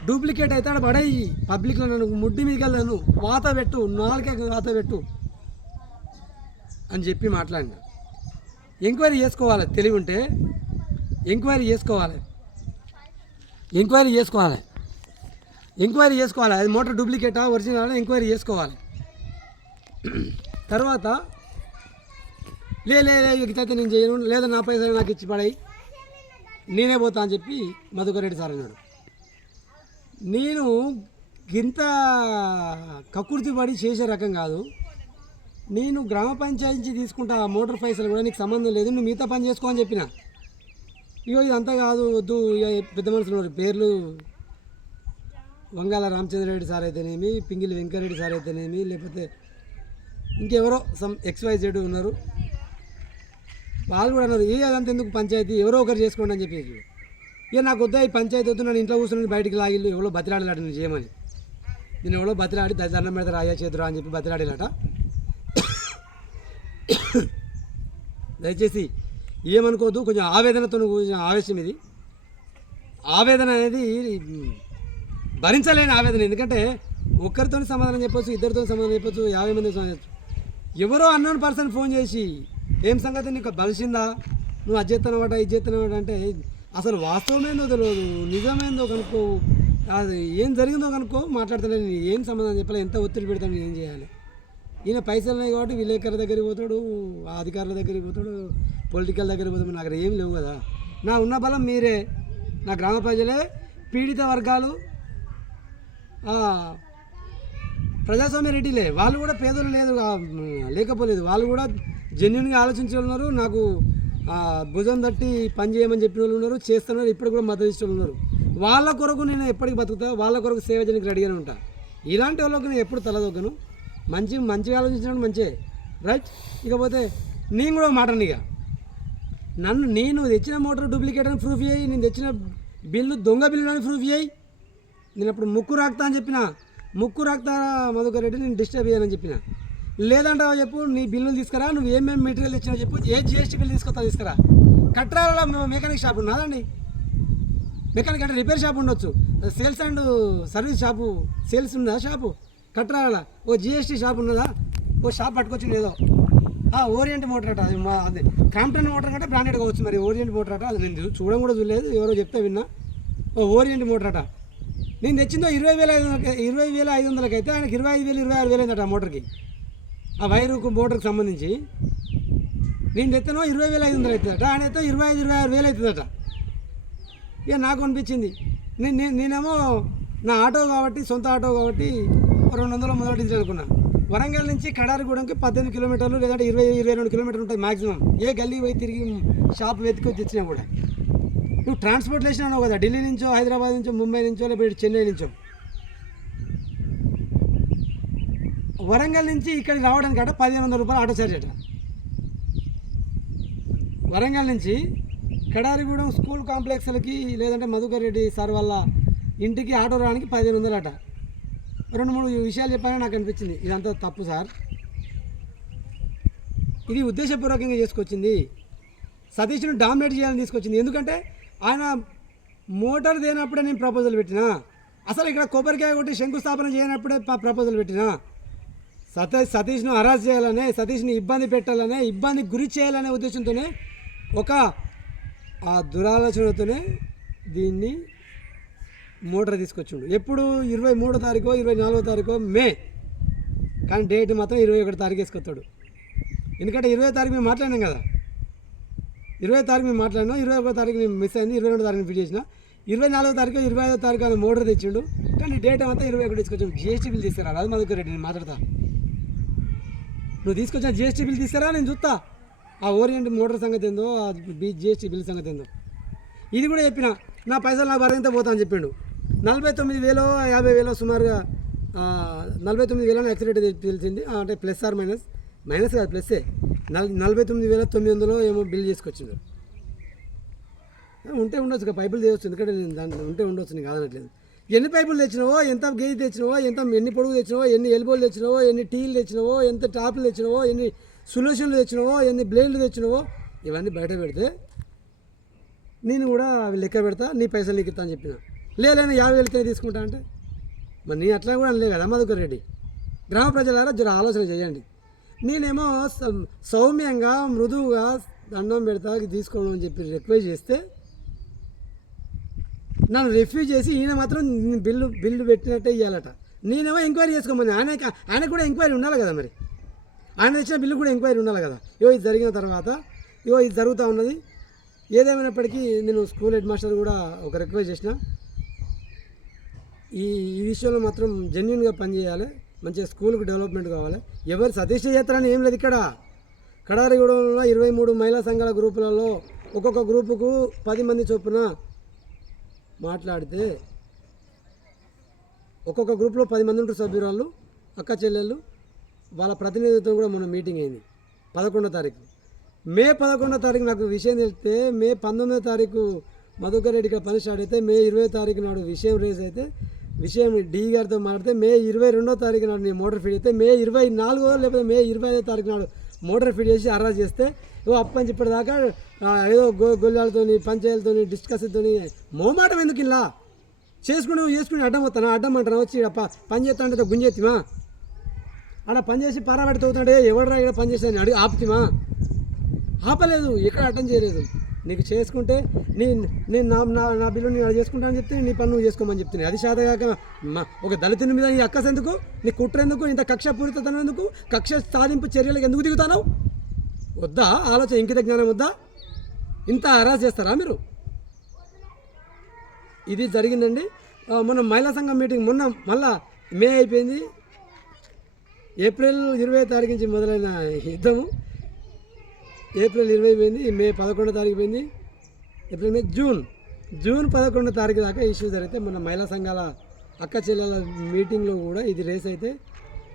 డూప్లికేట్ అయితే ఆడ పడేయి, పబ్లిక్లో నన్ను ముడ్డి మీదకి వెళ్ళాను, వాత పెట్టు, 4 వాత పెట్టు అని చెప్పి మాట్లాడిన. ఎంక్వైరీ చేసుకోవాలి, తెలివి ఉంటే ఎంక్వైరీ చేసుకోవాలి. అది మోటార్ డూప్లికేటా ఒరిజినల్ ఎంక్వైరీ చేసుకోవాలి. తర్వాత ఇకైతే నేను చేయను, లేదా నా పైసలు నాకు ఇచ్చి పడాయి, నేనే పోతా అని చెప్పి మధుకర్ రెడ్డి సార్ అన్నాడు. నేను ఇంత కక్కుర్తి పడి చేసే రకం కాదు. నేను గ్రామ పంచాయతీ నుంచి తీసుకుంటా ఆ మోటార్ పైసలు కూడా నీకు సంబంధం లేదు, నువ్వు మిగతా పని చేసుకో అని చెప్పిన. ఇగో ఇదంతా కాదు, వద్దు, ఇక పెద్ద మనుషులు పేర్లు వంగాల రామచంద్రరెడ్డి సార్ అయితేనేమి, పింగిలి వెంకరెడ్డి సార్ అయితేనేమి, లేకపోతే ఇంకెవరో XYZ ఉన్నారు. వాళ్ళు కూడా అన్నారు, అదంతా ఎందుకు పంచాయతీ, ఎవరో ఒకరు చేసుకోండి అని చెప్పేసి. ఇక నాకు వద్దా ఈ పంచాయతీ వద్దు, నన్ను ఇంట్లో కూర్చొని బయటికి లాగిళ్ళు, ఎవరో బతిలాడలాట నేను చేయమని. నేను ఎవరో బతిలాడి దండం పెడతారు అయ్యా చేతురా అని చెప్పి బతిలాడేలాట. దయచేసి ఏమనుకోవద్దు, కొంచెం ఆవేదనతో కొంచెం ఆవేశం ఇది. ఆవేదన అనేది భరించలేని ఆవేదన. ఎందుకంటే ఒక్కరితో సమాధానం చెప్పొచ్చు, ఇద్దరితో సమాధానం చెప్పొచ్చు, 50 మంది సమాధానం చెప్పచ్చు. ఎవరో అన్నోన్ పర్సన్ ఫోన్ చేసి ఏం సంగతి నీకు బలిసిందా, నువ్వు అది చేస్తున్నావాట, ఇది చేస్తున్నావాట అంటే అసలు వాస్తవమేందో తెలియదు, నిజమేందో కనుక్కో, అది ఏం జరిగిందో కనుక్కో, మాట్లాడతాను. ఏం సమాధానం చెప్పాలి, ఎంత ఒత్తిడి పెడతాను, ఏం చేయాలి. ఈయన పైసలు ఉన్నాయి కాబట్టి విలేకరుల దగ్గరికి పోతాడు, అధికారుల దగ్గరికి పోతాడు, పొలిటికల్ దగ్గరికి పోతాడు. నాకు ఏం లేవు కదా. నా ఉన్న బలం మీరే, నా గ్రామ ప్రజలే, పీడిత వర్గాలు, ప్రజాస్వామ్య రెడ్డిలే. వాళ్ళు కూడా పేదలు లేకపోలేదు, వాళ్ళు కూడా జెన్యున్గా ఆలోచించే వాళ్ళు ఉన్నారు. నాకు భుజం తట్టి పని చేయమని చెప్పిన వాళ్ళు ఉన్నారు, చేస్తున్నారు, ఇప్పుడు కూడా మద్దతు ఇచ్చే వాళ్ళు ఉన్నారు. వాళ్ళ కొరకు నేను ఎప్పటికి బతుకుతా, వాళ్ళ కొరకు సేవ చేయడానికి రెడీగానే ఉంటా. ఇలాంటి వాళ్ళకి నేను ఎప్పుడు తలదొక్కను. మంచిగా ఆలోచించినప్పుడు మంచిగా, రైట్. ఇకపోతే నేను కూడా మాట్లాడను. ఇక నేను తెచ్చిన మోటార్ డూప్లికేట్ అని ప్రూఫ్ చేయి, నేను తెచ్చిన బిల్లు దొంగ బిల్లు అని ప్రూఫ్ చేయి. నేను అప్పుడు ముక్కు రాక్తా అని చెప్పిన, ముక్కు రాక్తా మధుకర్ రెడ్డి, నేను డిస్టర్బ్ చేయనని చెప్పిన. లేదంటావా చెప్పు, నీ బిల్లులు తీసుకురా, నువ్వు ఏమేమి మెటీరియల్ తెచ్చినా చెప్పు, ఏ GST బిల్లు తీసుకురా. కట్రాల మెకానిక్ షాప్ ఉన్నదండి, మెకానిక్ అంటే రిపేర్ షాప్ ఉండొచ్చు, sales and service shop, sales ఉన్నదా షాపు, కట్రాల ఓ GST షాప్ ఉన్నదా, ఓ షాప్ పట్టుకొచ్చింది ఏదో. ఓరియంట్ మోటార్ అట, అది క్రాంప్టన్ మోటార్ కంటే బ్రాండెడ్ కావచ్చు, మరి ఓరియంట్ మోటార్ అట, అది నేను చూడడం కూడా చూడలేదు, ఎవరో చెప్తే విన్నా. ఓ ఓరియంట్ మోటార్ అట. నేను తెచ్చిందో 20,500 అయితే ఆయనకి 25,000 26,000 అయిందట ఆ మోటార్కి, ఆ వైరుకు మోటార్కి సంబంధించి. నేను తెస్తానో 20,500 అవుతుందట, ఆయన అయితే 25,000 అవుతుందట. ఇక నాకు అనిపించింది, నేనేమో నా ఆటో కాబట్టి, సొంత ఆటో కాబట్టి 200 మొదటి అనుకున్నా. వరంగల్ నుంచి కడారిగూడెంకి 18 కిలోమీటర్లు, లేదంటే 20-22 కిలోమీటర్లు ఉంటాయి మ్యాక్సిమం. ఏ గల్లీ పోయి తిరిగి షాప్ వెతుకొని తెచ్చినా కూడా. నువ్వు ట్రాన్స్పోర్టేషన్ అన్నావు కదా, ఢిల్లీ నుంచో, హైదరాబాద్ నుంచో, ముంబై నుంచో, లేకపోతే చెన్నై నుంచో. వరంగల్ నుంచి ఇక్కడికి రావడానికి అట 1,500 రూపాయలు ఆటో ఛార్జ్ అట. వరంగల్ నుంచి కడారిగూడెం స్కూల్ కాంప్లెక్స్లకి, లేదంటే మధుకర్ రెడ్డి సార్ వాళ్ళ ఇంటికి ఆటో రావడానికి 1,500 అట. 2-3 విషయాలు చెప్పాలని నాకు అనిపించింది, ఇదంతా తప్పు సార్, ఇది ఉద్దేశపూర్వకంగా చేసుకొచ్చింది, సతీష్ను డామినేట్ చేయాలని తీసుకొచ్చింది. ఎందుకంటే ఆయన మోటార్ దేనప్పుడే నేను ప్రపోజల్ పెట్టినా, అసలు ఇక్కడ కొబ్బరికాయ కొట్టి శంకుస్థాపన చేయనప్పుడే ప్రపోజల్ పెట్టినా. సతీష్ను హరాస్ చేయాలనే, సతీష్ని ఇబ్బంది పెట్టాలనే, ఇబ్బంది గురి చేయాలనే ఉద్దేశంతోనే, ఒక దురాలోచనతోనే దీన్ని మోటార్ తీసుకొచ్చిండు. ఎప్పుడు 23వ తారీఖు 24వ తారీఖు మే, కానీ డేట్ మాత్రం 21 తారీఖు వేసుకొస్తాడు. ఎందుకంటే 20వ తారీఖు మేము మాట్లాడినాం కదా, 20వ తారీఖు మేము మాట్లాడినాం, 21వ తారీఖు నేను మిస్ అయింది, 22వ తారీఖు ఫిట్ చేసిన, 24వ తారీఖు 25వ తారీఖు ఆయన మోటార్ తెచ్చిండు, కానీ డేట్ అంతా 21 తీసుకొచ్చాడు. GST బిల్ తీసుకురా, అది మధుకర్ రెడ్డి, నేను మాట్లాడతా. నువ్వు తీసుకొచ్చిన GST బిల్ తీసుకురా, నేను చూస్తా. ఆ ఓరియంట్ మోటార్ సంగతి ఏందో, ఆ జిఎస్టీ బిల్ సంగతి ఏందో ఇది కూడా చెప్పిన. నా పైసలు నా భర్త పోతా అని చెప్పిండు. 49,000 50,000 సుమారుగా 49,000 యాక్సిడెంట్ తెలిసింది. అంటే ప్లస్ ఆర్ మైనస్, మైనస్ కాదు ప్లస్సే. 49,900 ఏమో బిల్ చేసుకొచ్చిండు. ఉంటే ఉండొచ్చు, పైపులు తెచ్చు, ఎందుకంటే నేను దాంట్లో ఉంటే ఉండొచ్చు, నీకు కాదనట్లేదు. ఎన్ని పైపులు తెచ్చినావో, ఎంత గేజ్ తెచ్చినావో, ఎన్ని పొడుగు తెచ్చినావో, ఎన్ని ఎల్బోలు తెచ్చినావో, ఎన్ని టీలు తెచ్చినావో, ఎంత టాప్లు తెచ్చినావో, ఎన్ని సొల్యూషన్లు తెచ్చినావో, ఎన్ని బ్లేడ్లు తెచ్చినావో, ఇవన్నీ బయట పెడితే నేను కూడా లెక్క పెడతా, నీ పైసలు నీకు ఇస్తా అని చెప్పిన. లేదని 50,000 తీసుకుంటా అంటే మరి నీ అట్లా కూడా అనలే కదా మధుకర్ రెడ్డి. గ్రామ ప్రజలారా జర ఆలోచన చేయండి. నేనేమో సౌమ్యంగా మృదువుగా దండం పెడతా తీసుకోవడం అని చెప్పి రిక్వెస్ట్ చేస్తే నన్ను రిఫ్యూజ్ చేసి ఈయన మాత్రం బిల్లు పెట్టినట్టే ఇవ్వాలట. నేనేమో ఎంక్వైరీ చేసుకోమని. ఆయన కూడా ఎంక్వైరీ ఉండాలి కదా, మరి ఆయన ఇచ్చిన బిల్లు కూడా ఎంక్వైరీ ఉండాలి కదా. ఇది జరిగిన తర్వాత ఇది జరుగుతూ ఉన్నది. ఏదేమైనప్పటికీ నేను స్కూల్ హెడ్ మాస్టర్ కూడా ఒక రిక్వెస్ట్ చేసిన, ఈ విషయంలో మాత్రం జెన్యున్గా పనిచేయాలి, మంచిగా స్కూల్కి డెవలప్మెంట్ కావాలి. ఎవరు సతీష్ చేస్తారని ఏం లేదు. ఇక్కడ కడారిగూడెంలో 23 మహిళా సంఘాల గ్రూపులలో ఒక్కొక్క గ్రూపుకు 10 మంది చొప్పున మాట్లాడితే ఒక్కొక్క గ్రూప్లో 10 మంది ఉంటారు సభ్యురాళ్ళు, అక్క చెల్లెళ్ళు. వాళ్ళ ప్రతినిధితో కూడా మొన్న మీటింగ్ అయింది 11వ తారీఖు. మే 11వ తారీఖు నాకు విషయం తెలిస్తే, మే 19వ తారీఖు మధుకర్ రెడ్డికి పని స్టార్ట్ అయితే, మే 20వ తారీఖు నాడు విషయం రేజ్ అయితే, విషయం డి గారితో మాట్లాడితే, మే 22వ తారీఖు నాడు నేను మోటార్ ఫీడ్ అయితే, మే 24 లేకపోతే మే 25వ తారీఖు నాడు మోటార్ ఫీడ్ చేసి అరెస్ట్ చేస్తే, అప్పని చెప్పేదాకా ఏదో గొల్లాలతో పంచాయతీలతో డిస్కస్తో మోమాటం ఎందుకు ఇలా చేసుకుని అడ్డం వస్తాను, అడ్డం అంటాను వచ్చి పని చేస్తా అంటే గుంజెత్తిమా, అలా పని చేసి పారాబెట్టి తోగుతాడే ఎవడరా ఇక్కడ పని చేస్తాను అడిగి ఆపుతిమా, ఆపలేదు, ఎక్కడ అడ్డం చేయలేదు. నీకు చేసుకుంటే నేను నా బిల్లు నేను అది చేసుకుంటానని చెప్తే నీ పని నువ్వు చేసుకోమని చెప్తున్నాను. అది శాతగాక ఒక దళితుని మీద నీ అక్కస ఎందుకు, నీ కుట్ర ఎందుకు, ఇంత కక్ష పూరితనం ఎందుకు, కక్ష సాధింపు చర్యలకు ఎందుకు దిగుతాను? వద్దా ఆలోచన, ఇంకిత జ్ఞానం వద్దా? ఇంత హరాస్ చేస్తారా మీరు? ఇది జరిగిందండి. మొన్న మహిళా సంఘం మీటింగ్ మొన్న మళ్ళా మే అయిపోయింది, ఏప్రిల్ 20వ తారీఖు నుంచి మొదలైన యుద్ధము ఏప్రిల్ 20 పోయింది, మే 11వ తారీఖు పోయింది, ఏప్రిల్ మే జూన్ 11వ తారీఖు దాకా ఇష్యూ జరిగితే మొన్న మహిళా సంఘాల అక్క చెల్లెల మీటింగ్లో కూడా ఇది రేస్ అయితే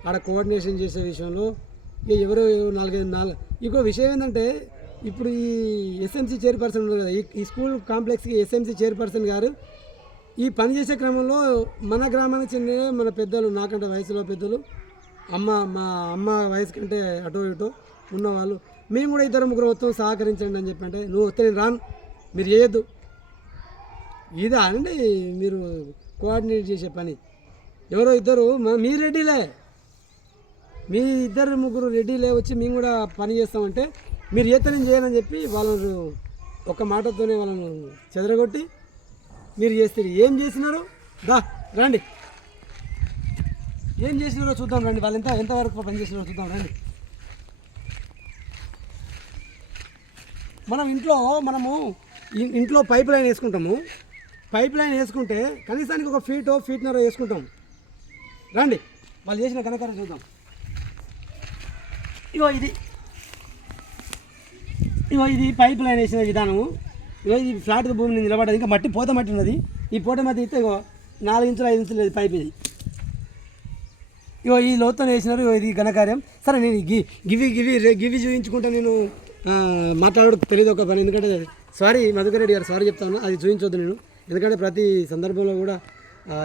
ఆడ కోఆర్డినేషన్ చేసే విషయంలో ఎవరో 4 ఇంకో విషయం ఏంటంటే, ఇప్పుడు ఈ ఎస్ఎంసీ చైర్పర్సన్ ఉన్నారు కదా, ఈ స్కూల్ కాంప్లెక్స్కి ఎస్ఎంసీ చైర్పర్సన్ గారు ఈ పని చేసే క్రమంలో మన గ్రామానికి చెందిన మన పెద్దలు, నాకంటే వయసులో పెద్దలు, మా అమ్మ వయసు కంటే అటో ఇటో ఉన్నవాళ్ళు, మేము కూడా 2-3 మొత్తం సహకరించండి అని చెప్పంటే, నువ్వు వస్తే నేను రాను, మీరు చేయొద్దు, ఇదా అండి మీరు కోఆర్డినేట్ చేసే పని? ఎవరో ఇద్దరు మీ రెడ్డిలే, మీ 2-3 రెడ్డిలే వచ్చి మేము కూడా పని చేస్తామంటే మీరు ఏతనం చేయనని చెప్పి వాళ్ళను ఒక మాటతోనే వాళ్ళను చెదరగొట్టి మీరు చేస్తే ఏం చేసినారు? రండి, ఏం చేసినారో చూద్దాం రండి, వాళ్ళు ఎంతవరకు పని చేసినారో చూద్దాం రండి. మనము ఇంట్లో పైప్ లైన్ వేసుకుంటాము. పైప్ లైన్ వేసుకుంటే కనీసానికి ఒక ఫీట్నర వేసుకుంటాం. రండి, వాళ్ళు చేసిన కనకారం చూద్దాం. ఇది పైప్ లైన్ వేసిన విధానము. ఇది ఫ్లాట్ భూమి నుంచి నిలబడ్డది, ఇంకా పోత మట్టి ఉన్నది. ఈ పూట మట్టి ఇస్తే 4 ఇంచులు 5 ఇంచులు లేదు పైప్. ఇది ఈ లోతుతో వేసినారు. ఇది ఘనకార్యం. సరే, నేను గివి చూపించుకుంటే నేను మాట్లాడడం తెలియదు ఒక పని. ఎందుకంటే సారీ మధుకర్ రెడ్డి గారు, సారీ చెప్తాను, అది చూపించొద్దు నేను. ఎందుకంటే ప్రతి సందర్భంలో కూడా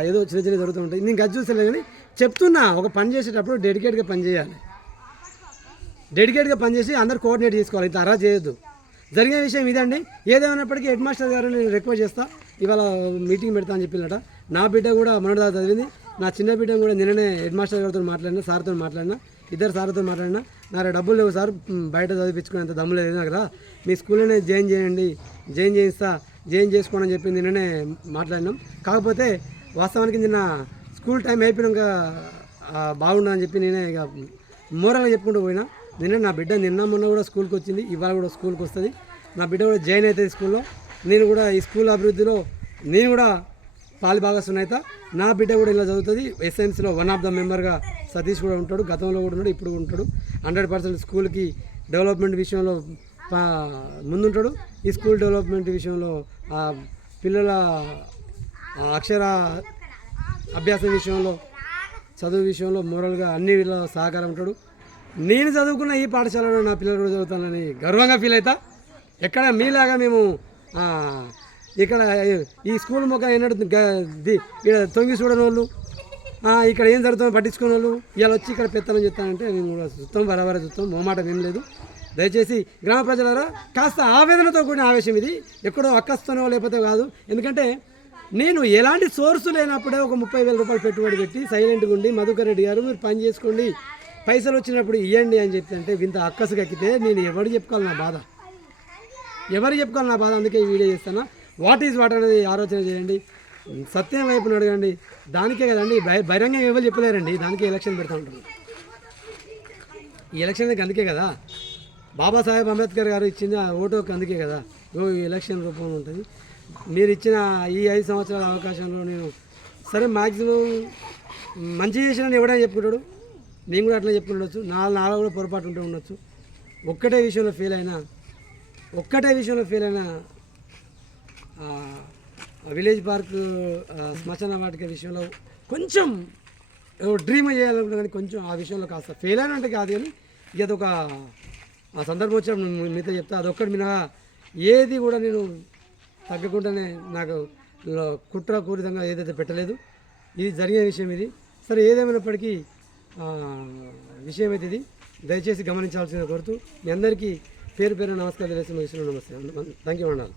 ఏదో చిన్న జరుగుతూ ఉంటాయి. నేను గది చూసలే కానీ చెప్తున్నా, ఒక పని చేసేటప్పుడు డెడికేట్గా పని చేయాలి. డెడికేట్గా పనిచేసి అందరు కోఆర్డినేట్ చేసుకోవాలి. ఇట్లా అరా చేయొద్దు. జరిగే విషయం ఇదండి. ఏదేమైనప్పటికీ హెడ్ మాస్టర్ గారు నేను రిక్వెస్ట్ చేస్తా, ఇవాళ మీటింగ్ పెడతా అని చెప్పినట. నా బిడ్డ కూడా మొన్నటిదాకా చదివింది. నా చిన్న బిడ్డ కూడా నిన్ననే హెడ్ మాస్టర్ గారితో మాట్లాడినా, సార్తో మాట్లాడినా, 2 సార్తో మాట్లాడినా. నాకు డబ్బులు లేవు సార్, బయట చదివించుకునేంత దమ్ము లేదు నాకు రా, మీ స్కూల్లోనే జాయిన్ చేయండి, జాయిన్ చేసుకోండి అని చెప్పి నిన్ననే మాట్లాడినాం. కాకపోతే వాస్తవానికి నిన్న స్కూల్ టైం అయిపోయినాక బాగుండదని చెప్పి నేనే ఇక మోరల్గా చెప్పుకుంటూ పోయినా. నా బిడ్డ మొన్న కూడా స్కూల్కి వచ్చింది, ఇవాళ కూడా స్కూల్కి వస్తుంది. నా బిడ్డ కూడా జాయిన్ అవుతుంది స్కూల్లో. నేను కూడా ఈ స్కూల్ అభివృద్ధిలో నేను కూడా పాలు భాగస్వామి అవుతా. నా బిడ్డ కూడా ఇలా చదువుతుంది. ఎస్ఎంసీలో 1 ఆఫ్ ద మెంబర్గా సతీష్ కూడా ఉంటాడు, గతంలో కూడా ఉన్నాడు, ఇప్పుడు కూడా ఉంటాడు. 100% స్కూల్కి డెవలప్మెంట్ విషయంలో ముందుంటాడు. ఈ స్కూల్ డెవలప్మెంట్ విషయంలో ఆ పిల్లల అక్షర అభ్యాసం విషయంలో, చదువు విషయంలో, మోరల్గా అన్ని వీళ్ళ సహకారం ఉంటాడు. నేను చదువుకున్న ఈ పాఠశాలలో నా పిల్లలు కూడా చదువుతానని గర్వంగా ఫీల్ అవుతా. ఎక్కడ మీలాగా మేము ఇక్కడ ఈ స్కూల్ మొక్క ఎన్నడూ ఇక్కడ తొంగి చూడని వాళ్ళు, ఇక్కడ ఏం జరుగుతుందో పట్టించుకునే వాళ్ళు ఇలా వచ్చి ఇక్కడ పెత్తనం చెప్తానంటే మేము కూడా చూస్తాం, బరాబర చూస్తాం, మొహమాటం ఏం లేదు. దయచేసి గ్రామ ప్రజలారా కాస్త ఆవేదనతో కూడిన ఆవేశం ఇది, ఎక్కడో అక్కస్తోనో లేకపోతే కాదు. ఎందుకంటే నేను ఎలాంటి సోర్సు లేనప్పుడే ఒక 30,000 రూపాయలు పెట్టుబడి పెట్టి సైలెంట్గా ఉండి, మధుకర్ రెడ్డి గారు మీరు పని చేసుకోండి, పైసలు వచ్చినప్పుడు ఇవ్వండి అని చెప్తే అంటే ఇంత అక్కసు కక్కితే నేను ఎవరు చెప్పుకోవాలి నా బాధ, ఎవరు చెప్పుకోవాలి నా బాధ. అందుకే ఈ వీడియో చేస్తాను. వాట్ ఈజ్ వాట్ అనేది ఆలోచన చేయండి, సత్యం వైపున అడగండి. దానికే కదండి బహిరంగం ఎవరు చెప్పలేరండి, దానికే ఎలక్షన్ పెడతా ఉంటారు. ఈ ఎలక్షన్ అందుకే కదా బాబాసాహెబ్ అంబేద్కర్ గారు ఇచ్చిన ఓటు అందుకే కదా ఈ ఎలక్షన్ రూపంలో ఉంటుంది. మీరు ఇచ్చిన ఈ 5 సంవత్సరాల అవకాశంలో నేను సరే మ్యాక్సిమం మంచి చేసిన ఎవడైనా చెప్పుకుంటాడు, నేను కూడా అట్లా చెప్పుకుండొచ్చు, నాలో కూడా పొరపాటు ఉంటూ ఉండొచ్చు. ఒక్కటే విషయంలో ఫెయిల్ అయినా విలేజ్ పార్క్ శ్మశాన వాటిక విషయంలో కొంచెం డ్రీమ్ చేయాలనుకుంటే కానీ కొంచెం ఆ విషయంలో కాస్త ఫెయిల్ అయినా అంటే కాదు, కానీ ఇక అదొక ఆ సందర్భం వచ్చినప్పుడు మీతో చెప్తా. అదొక్కటి మినహా ఏది కూడా నేను తగ్గకుండానే నాకు కుట్రపూరితంగా ఏదైతే పెట్టలేదు. ఇది జరిగిన విషయం ఇది. సరే ఏదేమైనప్పటికీ విషయం అయితే ఇది దయచేసి గమనించాల్సిందిగా కోరుతూ మీ అందరికీ పేరు నమస్కారం తెలియజేసి ముగిస్తున్నాను. నమస్తే. థ్యాంక్ యూ అన్నారు.